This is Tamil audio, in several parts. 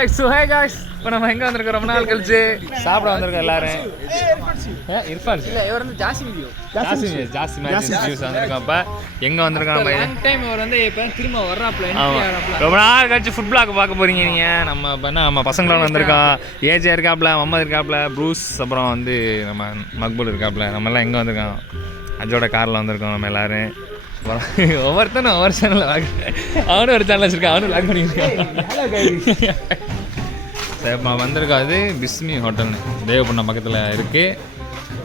guys, so hey guys. இப்போ நம்ம எங்க வந்திருக்கோம்? ரொம்ப நாள் கழிச்சு சாப்பிட வந்திருக்கோம் எல்லாரும். இர்ஃபான் இல்ல, இவர் வந்து ஜாசிம் ஜூஸ் வந்திருக்கோம். அப்ப எங்க வந்திருக்கோம்? நம்ம லாங் டைம் இவர் வந்து இப்ப திரும்ப வர்றாப்ல. ரொம்ப நாள் கழிச்சு ஃபுட் பிளாக் பார்க்க போறீங்க நீங்க. நம்ம பசங்களோட வந்திருக்கோம். ஏஜே இருக்காப்ல, முகமது இருக்காப்ல, ப்ரூஸ், அப்புறம் வந்து நம்ம மக்பூல் இருக்காப்ல. நம்ம எல்லாம் எங்க வந்திருக்கோம்? அஜோட கார்ல வந்திருக்கோம் நம்ம எல்லாரும். ஒவ்வொருத்தனும் ஒவ்வொரு சேனல் அவனும் ஒரு சேனல் வச்சிருக்கான், அவனும் லாக் பண்ணியிருக்கான். சரிப்பா, வந்திருக்கோம். அது பிஸ்மி ஹோட்டல்னு தேவப்பண்ணம் பக்கத்தில் இருக்குது.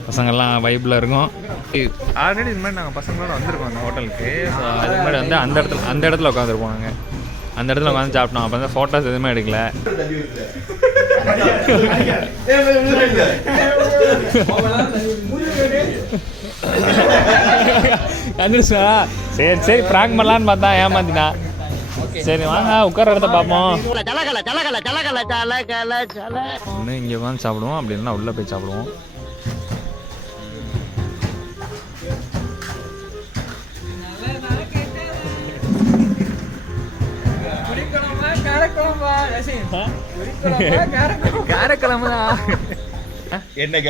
பசங்கள்லாம் வைப்பில் இருக்கும். ஆல்ரெடி இது மாதிரி நாங்கள் பசங்களோட வந்திருக்கோம் அந்த ஹோட்டலுக்கு. ஸோ அது மாதிரி வந்து அந்த இடத்துல உட்காந்துருப்போம். நாங்கள் அந்த இடத்துல உட்காந்து சாப்பிட்டோம். அப்போ வந்து ஃபோட்டோஸ் எதுவுமே எடுக்கல. சரி சரி ப்ராங்க் பண்ணலான்னு பார்த்தா ஏமாத்தினா. சரி வாங்க உட்கார இடத்த பார்ப்போம். இன்னும் இங்கே உட்காந்து சாப்பிடுவோம், அப்படி இல்லைன்னா உள்ளே போய் சாப்பிடுவோம்.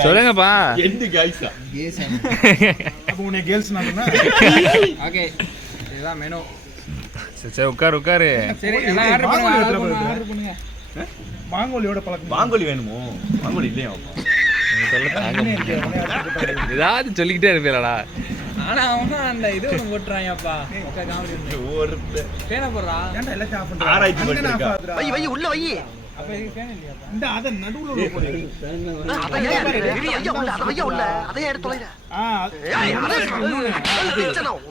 சொல்லுங்கப்பா. சரி உட்காரு உட்காரு. மாங்கோலியோட பழக்கம். மாங்கோலி வேணுமோ? மாங்கோலி இல்லையா? ஏதாவது சொல்லிக்கிட்டே இருப்பீங்களா? ஆனா அவங்க அந்த இது ஒன்று போட்டுறாங்கப்பா. ஒரு பேனை போடுறா. ஆராய்ச்சி பண்ணிருக்கா. வை வை உள்ள வை. அப்ப இது பேன் இல்லையாப்பா? இந்த அத நடுவுல போடு. அதையா உள்ள அதையா உள்ள அதையா எடுத்து தொலைடா.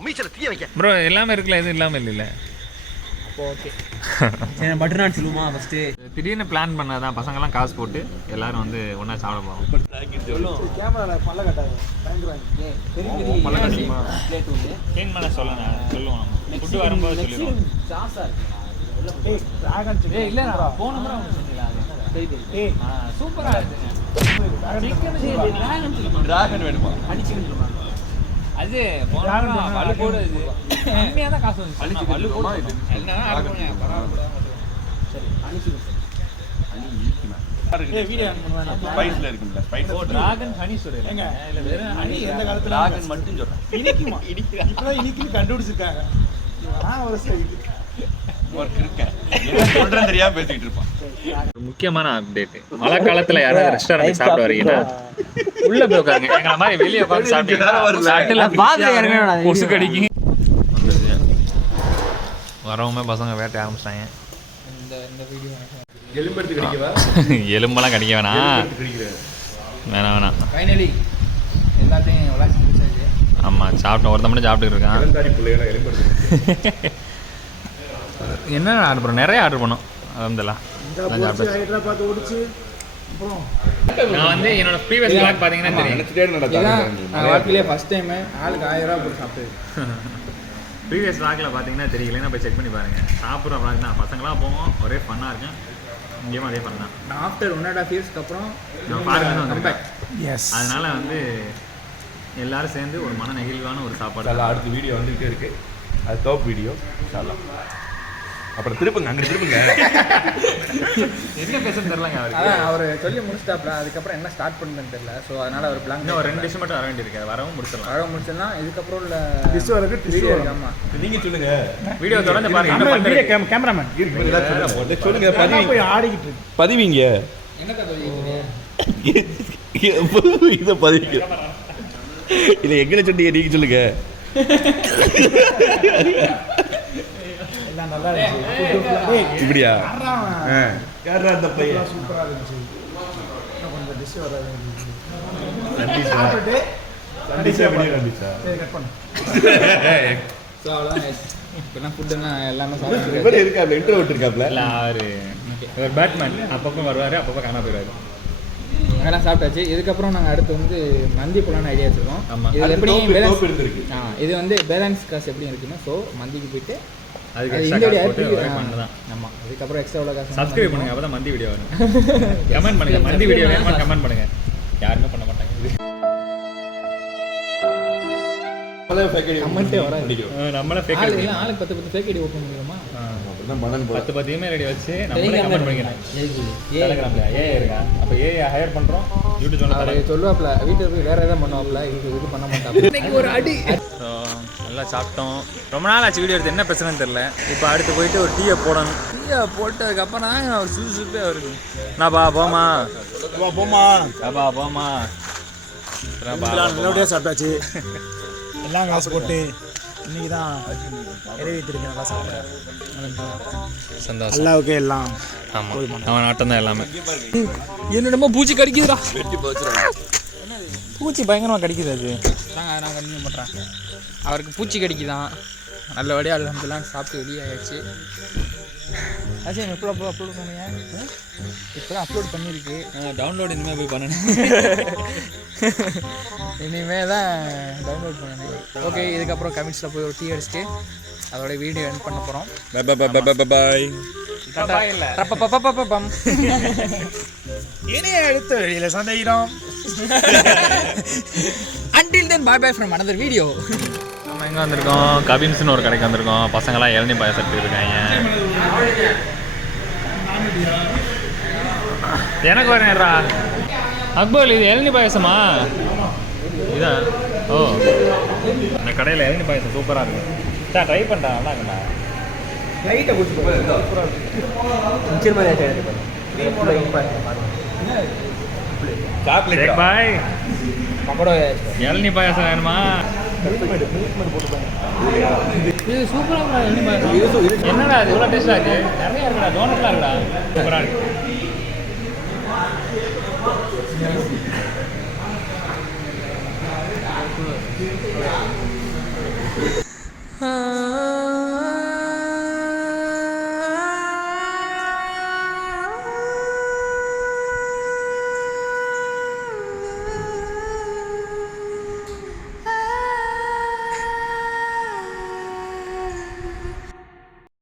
மீச்சல தீய வைக்க. ப்ரோ எல்லாமே இருக்குல்ல, எதுவும் இல்லாம இல்ல. ஓகே. சரி பட்டர் நான் சொல்லுமா ஃபர்ஸ்ட். திடீர்னு பிளான் பண்ணாதான் பசங்கலாம் காசு போட்டு எல்லாரும் வந்து ஒண்ணா சாப்பிட போறோம். கேமரால பல்ல கட்டாத. பயங்கரமா பல்ல கட்டிமா. பிளேட் வந்து சேஞ்ச் பண்ண சொல்லுவோம். ஃபுட் வரும்போது சொல்லிடுவோம். சாஸா இருக்கு. ஏய் டிராகன் சிக்கன். ஏய் இல்லடா போன முறை வந்து செஞ்சீங்களா? ஏய் சூப்பரா இருக்கு. Chicken dragon chicken. டிராகன் வேணுமா? ஹனி சிக்கன் சொல்லுவாங்க. அது போன முறை வலு போடு. இது கம்மியா தான் காசு வந்து. ஹனி சிக்கன் வலு போடு. என்னன்னா ஆர்டர் பண்ணுங்க. பரவாயில்லை. சரி ஹனி சிக்கன். ஹனி இனிக்குமா? ஏய் வீடியோ ஆன் பண்ணுவாங்க. ஸ்பைஸ்ல இருக்கும்ல. ஸ்பைஸ். ஓ டிராகன் ஹனி சொல்றேன். ஏங்க இல்ல வெறும் ஹனி எந்த காலத்துல டிராகன் மட்டும் சொல்றேன். இனிக்குமா? இப்பதான் இனிக்குன்னு கண்டுபிடிச்சிருக்காங்க. ஒரு சைடு ஒர்க் இருக்க. என்ன சொல்றேன்னு தெரியாம பேசிட்டு இருப்பான். முக்கியமான அப்டேட். மழை காலத்துல யாராவது ரெஸ்டாரண்ட் சாப்பிட வரீங்கன்னா உள்ள போய் உட்காருங்க. எங்களை மாதிரி வெளியே உட்காந்து சாப்பிட்டீங்கன்னா கொசு கடிக்கு. வரவுமே பசங்க வேட்டை ஆரம்பிச்சிட்டாங்க. எலும்பெடுத்து கடிக்கவா? எலும்பெல்லாம் கடிக்க வேணாம். வேணாம் ஃபைனலி எல்லாத்தையும் விளாசி முடிச்சாச்சு. ஆமாம் சாப்பிட்டோம். ஒருத்த மட்டும் சாப்பிட்டுட்டு இருக்கான். என்ன ஆர்டர் பண்ணோம்? நிறைய ஆர்டர் பண்ணோம். அதெல்லாம் நான் வந்து என்னோட ப்ரீவியஸ் vlog பார்த்தீங்கன்னா தெரியும். நான் வாழ்க்கையிலே ஃபர்ஸ்ட் டைம் ஆளுக்கு 1000 ரூபா போட்டு சாப்பிட்டது. ப்ரீவியஸ் vlogல பார்த்தீங்கன்னா தெரியலன்னா போய் செக் பண்ணி பாருங்கள். சாப்பிட்ற vlog தான். பசங்களாம் போவோம், ஒரே ஃபன்னாக இருக்கும். இங்கேயும் அதே பண்ண தான். நான் ஆஃப்டர் 1.5 இயர்ஸ்க்கு அப்புறம் அதனால வந்து எல்லாரும் சேர்ந்து ஒரு மன நெகிழ்வான ஒரு சாப்பாடு. அடுத்த வீடியோ வந்துகிட்டே இருக்கு. அது டாப் வீடியோ. அப்புறம் திருப்புங்க, அங்கே திருப்புங்க. என்ன பேசுன்னு தெரியலங்க அவருக்கு. அதான் அவர் சொல்லி முடிச்சிட்டாப்ல. அதுக்கப்புறம் என்ன ஸ்டார்ட் பண்ணுன்னு தெரியல. ஸோ அதனால அவர் பிளான் ஒரு 2 டிஷ் மட்டும் வர வேண்டியிருக்கு. வரவும் முடிச்சிடலாம். இதுக்கப்புறம் உள்ள டிஷ் வரக்கு டிஷ் வரும். ஆமாம் நீங்க சொல்லுங்க. வீடியோ தொடர்ந்து பாருங்க. கேமராமேன் சொல்லுங்க. பதிவு ஆடிக்கிட்டு பதிவிங்க. என்னத்தை பதிவு? இதை பதிவிங்க. இல்லை எங்கே சொன்னீங்க? நீங்க சொல்லுங்க. இப்படியா? யாரா அந்த பையன்? சூப்பரா இருந்துச்சு. கொஞ்சம் டிஷ் வராது. நண்டிச்சா வீடியோ நண்டிச்சா. சரி கட் பண்ணு. ஸோ அவ்வளோதான். இப்போலாம் ஃபுட்டுலாம் எல்லாமே சாப்பிட்டு இவர் இருக்காப்ல, இன்ட்ரோவர்ட் இருக்காப்ல. இல்லை அவர் பேட்மேன். அப்பப்போ வருவார், அப்பப்போ காணா போயிடுவார். அங்கெல்லாம் சாப்பிட்டாச்சு. இதுக்கப்புறம் நாங்கள் அடுத்து வந்து மந்தி போகலான்னு ஐடியா வச்சுருக்கோம். ஆமாம். இது எப்படி பேலன்ஸ் இருந்திருக்கு. இது வந்து பேலன்ஸ் காசு எப்படி இருக்குன்னா, ஸோ மந்திக்கு போயிட்டு அதுக்கு எக்ஸ்ட்ரா பண்ணலாம். ஆமாம் அதுக்கப்புறம் எக்ஸ்ட்ரா உள்ள காசு சப்ஸ்கிரைப் பண்ணுங்க. அப்போ தான் மந்தி வீடியோ வரும். கமெண்ட் பண்ணுங்க. மந்தி வீடியோ வேணுமா கமெண்ட் பண்ணுங்க. யாருமே பண்ண மாட்டாங்க. கமெண்ட்டே வராது. நம்மளே ஃபேக் ஐடி ஆளுக்கு 10 ஃபேக் ஐடி ஓப்பன் பண்ணிடுமா? அதான் பலன் போல 10 இமெயில் வச்சு நம்மளே கமெண்ட் பண்ணிக்கிறேன். டெலிகிராம்ல ஏஐ இருக்கா? அப்ப ஏஐ ஹையர் பண்றோம். யூடியூப் சேனல் சொல்லுவாப்ல வீட்டுக்கு போய் வேற எதாவது பண்ணுவாப்ல, இது பண்ண மாட்டாப்ல. இன்னைக்கு ஒரு அடி. நல்லா சாப்பிட்டோம். ரொம்ப நாள் ஆச்சு வீடியோ எடுத்து, என்ன பிரச்சனைன்னு தெரியல. இப்போ அடுத்து போயிட்டு ஒரு டீயை போடணும். டீயை போட்டதுக்கப்புறம் தான் ஒரு சுறுசுறுப்பே வருது. நான் போமா நல்லபடியாக சாப்பிட்டாச்சு. எல்லாம் காசு போட்டு இன்னைக்கு தான் நிறைவேற்றிருக்கு. நல்லா சாப்பிட்றேன். சந்தோஷம். அல்லாவுக்கு எல்லாம் ஆமாம், அவன் ஆட்டம் தான் எல்லாமே. என்னடமா பூச்சி கடிக்குதுடா. பூச்சி பயங்கரமாக கடிக்குது. அது நான் கண்டினியூ பண்ணுறேன். அவருக்கு பூச்சி கடிக்குதான். நல்லபடியாக அல்ஹம்துலில்லாஹ் சாப்பிட்டு வெளியாகிடுச்சு. ஆச்சு எப்போ அப்லோட் பண்ணுங்க? இப்போ தான் அப்லோட் பண்ணியிருக்கு. டவுன்லோட் இனிமேல் போய் பண்ணணும். இனிமேல் தான் டவுன்லோட் பண்ணணும். ஓகே, இதுக்கப்புறம் கமெண்ட்ஸில் போய் ஒரு டீ அடிச்சுட்டு அதோட வீடியோ எண்ட் பண்ண போகிறோம். பாய். இனிய அடுத்த வெளியில் சந்தையிடும். Until then, bye bye from another video. நம்ம எங்கே வந்திருக்கோம்? கவின்ஸ்னு ஒரு கடைக்கு வந்திருக்கோம். பசங்களாம் இளநீ பாயாசம் எடுத்துருக்காங்க. எனக்கு வரேன்டா அக்பர், இது இளநீ பாயாசமா? இதான். ஓ, இந்த கடையில் இளநீ பாயாசம் சூப்பராக இருக்குது. சார் ட்ரை பண்ணுறா, நல்லா இருக்குண்ணா. பாய், இளநீ பாயாசம் வேணுமா? இது சூப்பராக இளநீ பாயாசம். என்னடா அது இவ்வளோ டேஸ்டாக இருக்குது? நிறையா இருக்குடா, டோனட்லாம் இருக்குடா. சூப்பராக இருக்கு.